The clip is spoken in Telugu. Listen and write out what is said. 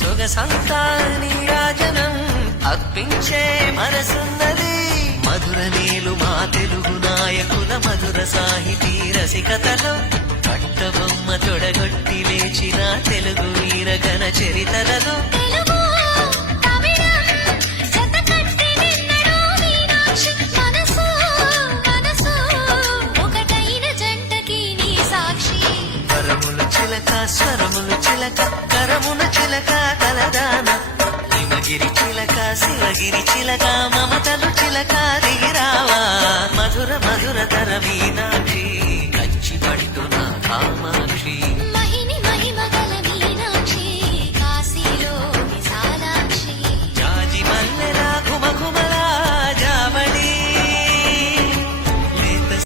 సొగసంతా నీరాజనం అర్పించే మనసున్నది. మధుర నీలు మా తెలుగు నాయకుల మధుర సాహితీ రసికతలో పట్టబొమ్మ తొడగొట్టి లేచిన తెలుగు వీరగణ చరితలలో స్వరములు చిలక కరమున చిలక కలదాన హిమగిరి చిలక శివగిరి చిలక మమతలు చిలక దిగిరావా మధుర మధుర తర మీనాక్షి కచ్చి పడుతున్న కామాక్షి.